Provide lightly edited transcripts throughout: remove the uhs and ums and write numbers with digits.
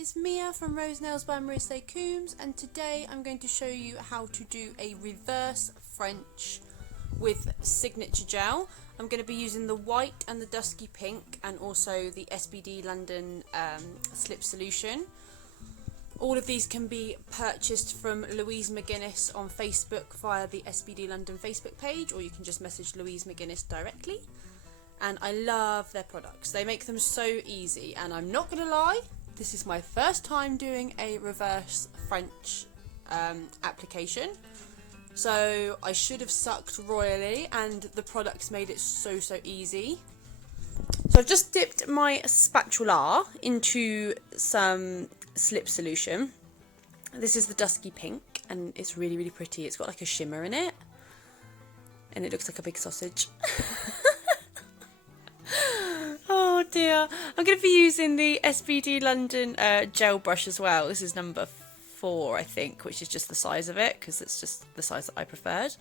it's Mia from Rose Nails by Marissa Coombs, and today I'm going to show you how to do a reverse French with signature gel. I'm going to be using the white and the dusky pink and also the SBD London slip solution. All of these can be purchased from Louise McGuinness on Facebook via the SBD London Facebook page, or you can just message Louise McGuinness directly. And I love their products. They make them so easy, and I'm not going to lie, this is my first time doing a reverse French application. So I should have sucked royally, and the products made it so easy. So I've just dipped my spatula into some slip solution. This is the dusky pink, and it's really pretty. It's got like a shimmer in it, and it looks like a big sausage. Oh dear. I'm going to be using the SBD London gel brush as well. This is number 4, I think, which is just the size of it, because it's just the size that I preferred.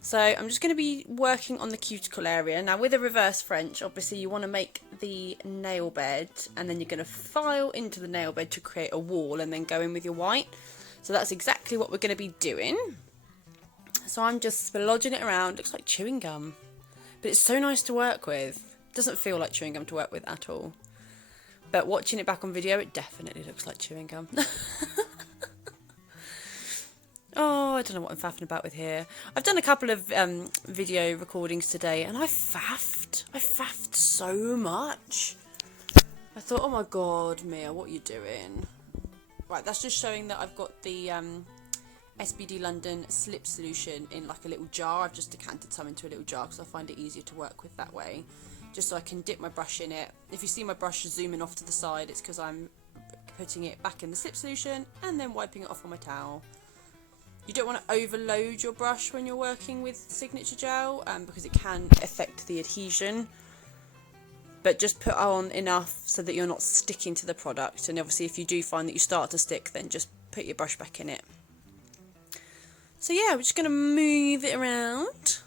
So I'm just going to be working on the cuticle area. Now with a reverse French, obviously you want to make the nail bed, and then you're going to file into the nail bed to create a wall and then go in with your white. So that's exactly what we're going to be doing. So I'm just splodging it around. Looks like chewing gum, but it's so nice to work with. Doesn't feel like chewing gum to work with at all, but watching it back on video, it definitely looks like chewing gum. Oh, I don't know what I'm faffing about with here. I've done a couple of video recordings today, and I faffed so much. I thought, oh my god, Mia, what are you doing? Right, that's just showing that I've got the SBD London slip solution in like a little jar. I've just decanted some into a little jar because I find it easier to work with that way, just so I can dip my brush in it. If you see my brush zooming off to the side, it's because I'm putting it back in the slip solution and then wiping it off on my towel. You don't want to overload your brush when you're working with signature gel because it can affect the adhesion, but just put on enough so that you're not sticking to the product. And obviously if you do find that you start to stick, then just put your brush back in it. So yeah, we're just going to move it around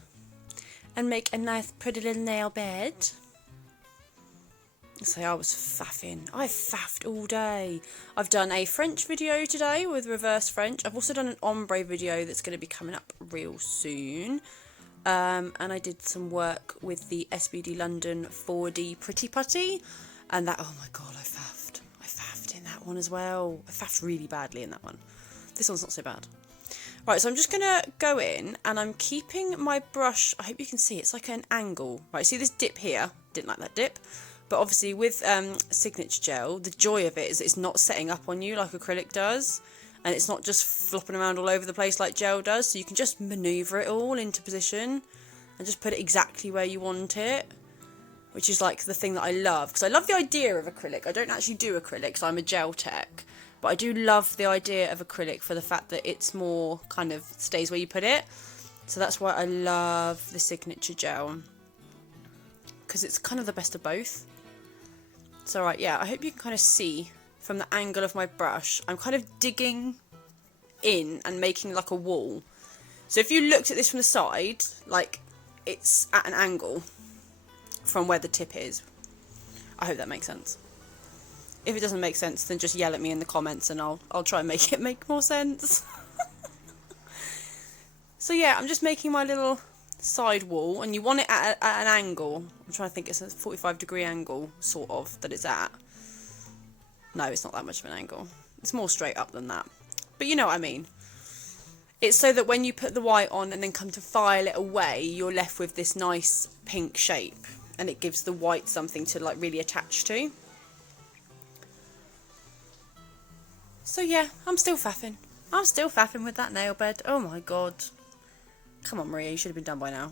and make a nice pretty little nail bed. So I was faffing. I faffed all day. I've done a French video today with reverse French. I've also done an ombre video that's going to be coming up real soon. And I did some work with the SBD London 4D Pretty Putty. And that, oh my god, I faffed. I faffed in that one as well. I faffed really badly in that one. This one's not so bad. Right, so I'm just going to go in, and I'm keeping my brush, I hope you can see, it's like an angle. Right, see this dip here? Didn't like that dip. But obviously with signature gel, the joy of it is it's not setting up on you like acrylic does. And it's not just flopping around all over the place like gel does. So you can just manoeuvre it all into position and just put it exactly where you want it. Which is like the thing that I love. Because I love the idea of acrylic. I don't actually do acrylic, so I'm a gel tech. But I do love the idea of acrylic for the fact that it's more kind of stays where you put it. So that's why I love the signature gel, because it's kind of the best of both. So right, yeah, I hope you can kind of see from the angle of my brush, I'm kind of digging in and making like a wall. So if you looked at this from the side, like it's at an angle from where the tip is. I hope that makes sense. If it doesn't make sense, then just yell at me in the comments and I'll try and make it make more sense. So yeah, I'm just making my little side wall, and you want it at an angle. I'm trying to think, it's a 45-degree angle, sort of, that it's at. No, it's not that much of an angle. It's more straight up than that. But you know what I mean. It's so that when you put the white on and then come to file it away, you're left with this nice pink shape, and it gives the white something to like really attach to. So yeah, I'm still faffing. I'm still faffing with that nail bed. Oh my god. Come on, Maria, you should have been done by now.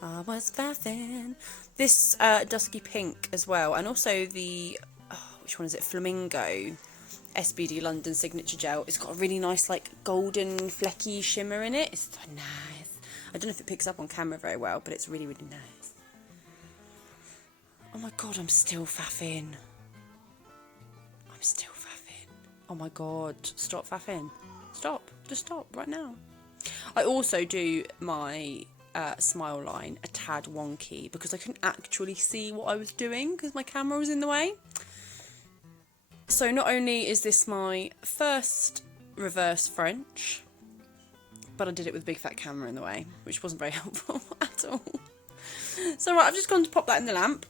I was faffing. This dusky pink as well, and also the, which one is it? Flamingo SBD London Signature Gel. It's got a really nice like golden flecky shimmer in it. It's so nice. I don't know if it picks up on camera very well, but it's really nice. Oh my god, I'm still faffing. Still faffing. Oh my god, stop faffing. Stop. Just stop right now. I also do my smile line a tad wonky because I couldn't actually see what I was doing because my camera was in the way. So not only is this my first reverse French, but I did it with a big fat camera in the way, which wasn't very helpful at all. So right, I've just gone to pop that in the lamp,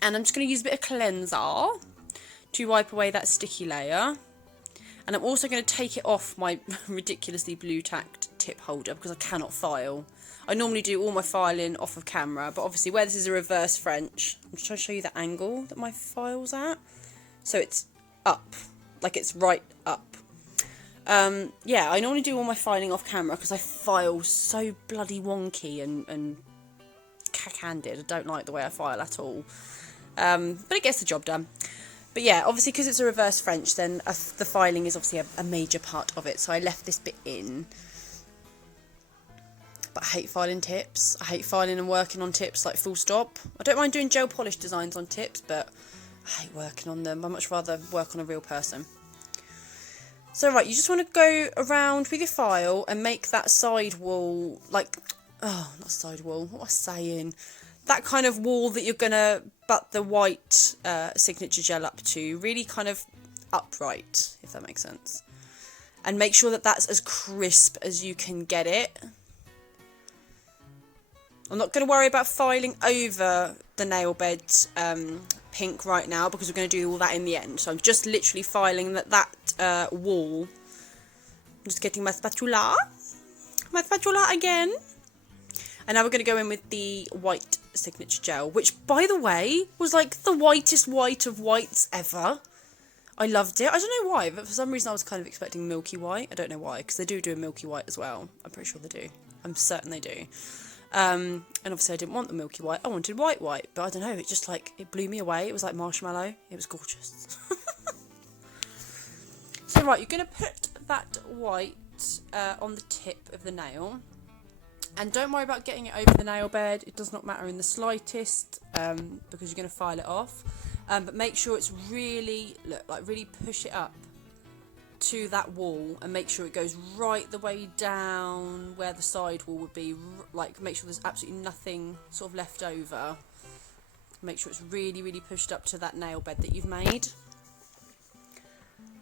and I'm just going to use a bit of cleanser to wipe away that sticky layer. And I'm also going to take it off my ridiculously blue tacked tip holder because I cannot file. I normally do all my filing off of camera, but obviously where this is a reverse French, I'm just trying to show you the angle that my file's at. So it's up, like it's right up. Yeah, I normally do all my filing off camera because I file so bloody wonky and cack-handed. I don't like the way I file at all. But it gets the job done. But yeah, obviously because it's a reverse French, then the filing is obviously a major part of it. So I left this bit in. But I hate filing tips. I hate filing and working on tips, like full stop. I don't mind doing gel polish designs on tips, but I hate working on them. I'd much rather work on a real person. So right, you just want to go around with your file and make that side wall, like, oh, not side wall, what was I saying? That kind of wall that you're going to butt the white signature gel up to, really kind of upright, if that makes sense. And make sure that that's as crisp as you can get it. I'm not going to worry about filing over the nail bed pink right now because we're going to do all that in the end. So I'm just literally filing that wall. I'm just getting my spatula again. And now we're going to go in with the white signature gel, which, by the way, was like the whitest white of whites ever. I loved it. I don't know why, but for some reason I was kind of expecting milky white. I don't know why, because they do a milky white as well. I'm pretty sure they do. I'm certain they do. And obviously I didn't want the milky white. I wanted white, but I don't know. It just like, it blew me away. It was like marshmallow. It was gorgeous. So right, you're going to put that white on the tip of the nail. And don't worry about getting it over the nail bed. It does not matter in the slightest because you're going to file it off. But make sure it's really, really push it up to that wall and make sure it goes right the way down where the side wall would be. Like, make sure there's absolutely nothing sort of left over. Make sure it's really, really pushed up to that nail bed that you've made.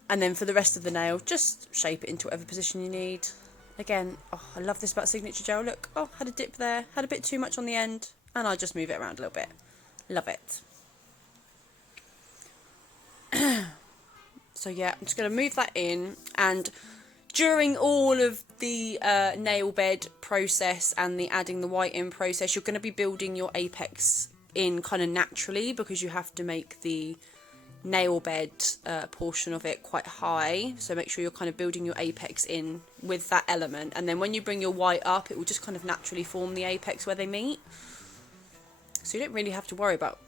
And then for the rest of the nail, just shape it into whatever position you need. Again, oh, I love this about signature gel. Look, oh, had a dip there, had a bit too much on the end, and I just move it around a little bit. Love it. So yeah, I'm just going to move that in, and during all of the nail bed process and the adding the white in process, you're going to be building your apex in kind of naturally because you have to make the nail bed portion of it quite high. So make sure you're kind of building your apex in with that element, and then when you bring your white up, it will just kind of naturally form the apex where they meet. So you don't really have to worry about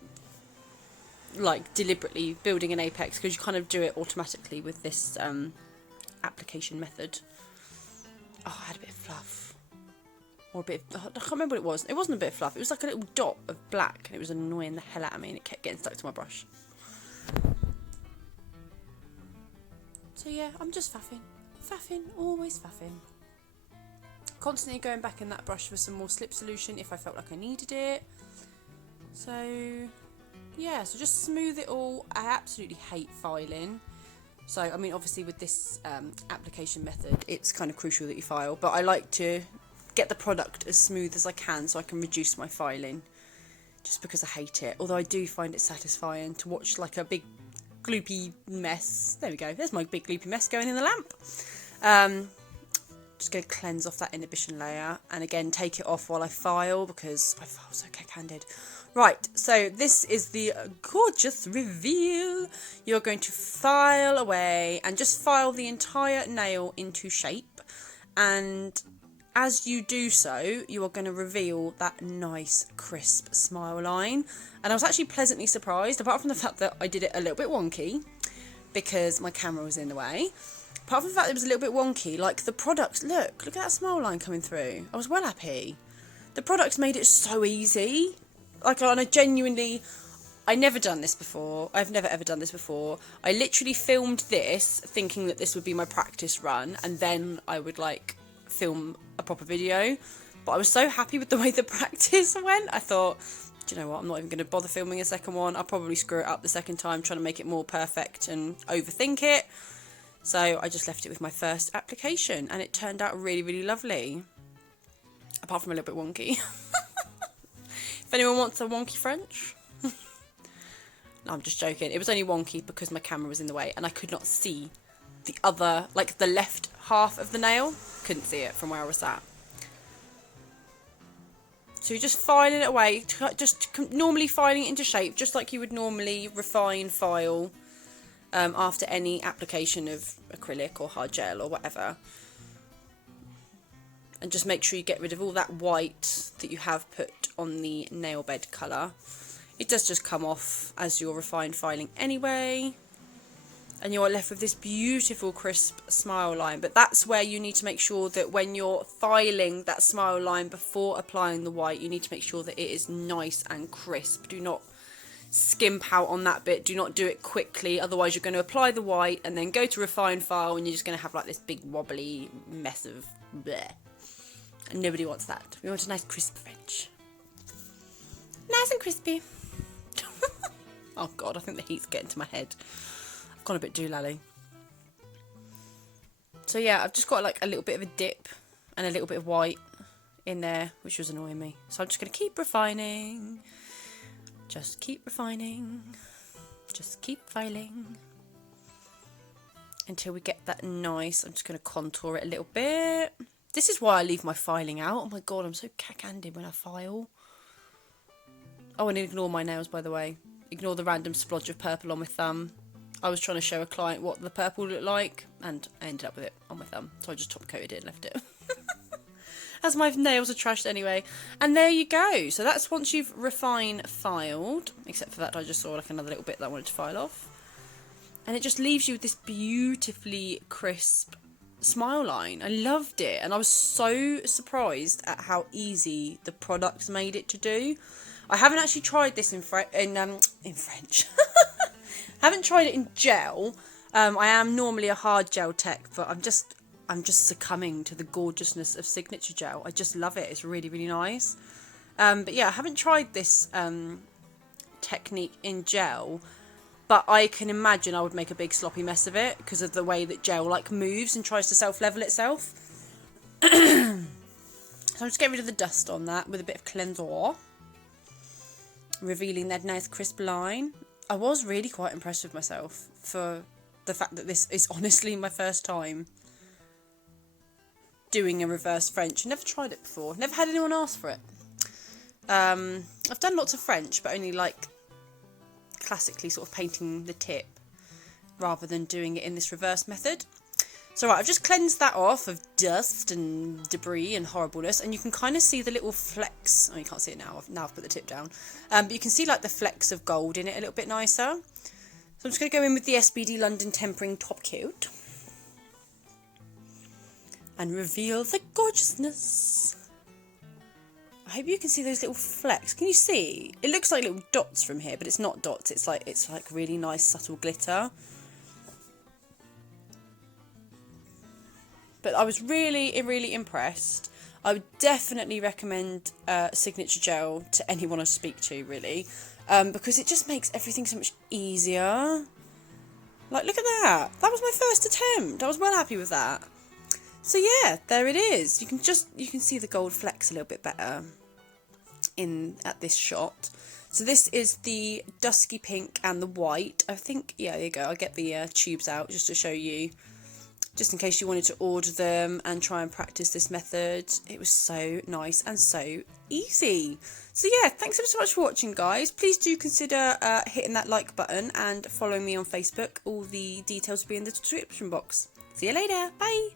like deliberately building an apex because you kind of do it automatically with this application method. Oh, I had a bit of fluff, or a bit of, I can't remember what it was. It wasn't a bit of fluff, it was like a little dot of black, and it was annoying the hell out of me, and it kept getting stuck to my brush. So yeah, I'm just faffing, always faffing. Constantly going back in that brush for some more slip solution if I felt like I needed it. So yeah, so just smooth it all. I absolutely hate filing. So, I mean, obviously with this application method, it's kind of crucial that you file, but I like to get the product as smooth as I can so I can reduce my filing, just because I hate it. Although I do find it satisfying to watch like a big gloopy mess. There we go, there's my big gloopy mess going in the lamp. Just going to cleanse off that inhibition layer, and again take it off while I file because I file so cack-handed. Right, so this is the gorgeous reveal. You're going to file away and just file the entire nail into shape, and as you do so, you are going to reveal that nice crisp smile line. And I was actually pleasantly surprised, apart from the fact that I did it a little bit wonky because my camera was in the way. Apart from the fact it was a little bit wonky, like the products, look at that smile line coming through. I was well happy. The products made it so easy. Like, and I never done this before. I've never ever done this before. I literally filmed this thinking that this would be my practice run, and then I would like film a proper video. But I was so happy with the way the practice went. I thought, do you know what, I'm not even going to bother filming a second one. I'll probably screw it up the second time, trying to make it more perfect and overthink it. So I just left it with my first application, and it turned out really, really lovely. Apart from a little bit wonky. If anyone wants a wonky French. No, I'm just joking. It was only wonky because my camera was in the way and I could not see the other, like the left half of the nail. Couldn't see it from where I was at. So you're just filing it away, just normally filing it into shape, just like you would normally refine file after any application of acrylic or hard gel or whatever. And just make sure you get rid of all that white that you have put on the nail bed colour. It does just come off as you're refined filing anyway. And you're left with this beautiful crisp smile line. But that's where you need to make sure that when you're filing that smile line before applying the white, you need to make sure that it is nice and crisp. Do not skimp out on that bit. Do not do it quickly. Otherwise you're going to apply the white and then go to refine file and you're just going to have like this big wobbly mess of bleh. And nobody wants that. We want a nice crisp French. Nice and crispy. Oh God, I think the heat's getting to my head. I've gone a bit doolally. So yeah, I've just got like a little bit of a dip and a little bit of white in there, which was annoying me. So I'm just going to keep refining. Just keep refining. Just keep filing. Until we get that nice. I'm just going to contour it a little bit. This is why I leave my filing out. Oh my God, I'm so cack-handed when I file. Oh, and ignore my nails, by the way. Ignore the random splodge of purple on my thumb. I was trying to show a client what the purple looked like, and I ended up with it on my thumb. So I just top coated it and left it. As my nails are trashed anyway. And there you go. So that's once you've refined filed. Except for that, I just saw like another little bit that I wanted to file off. And it just leaves you with this beautifully crisp smile line. I loved it, and I was so surprised at how easy the products made it to do. I haven't actually tried this in French. Haven't tried it in gel. I am normally a hard gel tech, but I'm just succumbing to the gorgeousness of Signature Gel. I just love it. It's really, really nice. But yeah, I haven't tried this technique in gel, but I can imagine I would make a big sloppy mess of it because of the way that gel like moves and tries to self-level itself. So I'm just getting rid of the dust on that with a bit of cleanser, revealing that nice crisp line. I was really quite impressed with myself for the fact that this is honestly my first time doing a reverse French. Never tried it before. Never had anyone ask for it. I've done lots of French, but only like classically sort of painting the tip rather than doing it in this reverse method. So right, I've just cleansed that off of dust and debris and horribleness, and you can kind of see the little flecks. Oh, you can't see it now. I've put the tip down. But you can see like the flecks of gold in it a little bit nicer. So I'm just going to go in with the SBD London Tempering Top Coat and reveal the gorgeousness. I hope you can see those little flecks. Can you see? It looks like little dots from here, but it's not dots. It's like really nice subtle glitter. But I was really, really impressed. I would definitely recommend Signature Gel to anyone I speak to, really. Because it just makes everything so much easier. Like, look at that. That was my first attempt. I was well happy with that. So yeah, there it is. You can see the gold flecks a little bit better at this shot. So this is the dusky pink and the white. I think, yeah, there you go. I'll get the tubes out just to show you. Just in case you wanted to order them and try and practice this method. It was so nice and so easy. So yeah, thanks ever so much for watching, guys. Please do consider hitting that like button and following me on Facebook. All the details will be in the description box. See you later. Bye.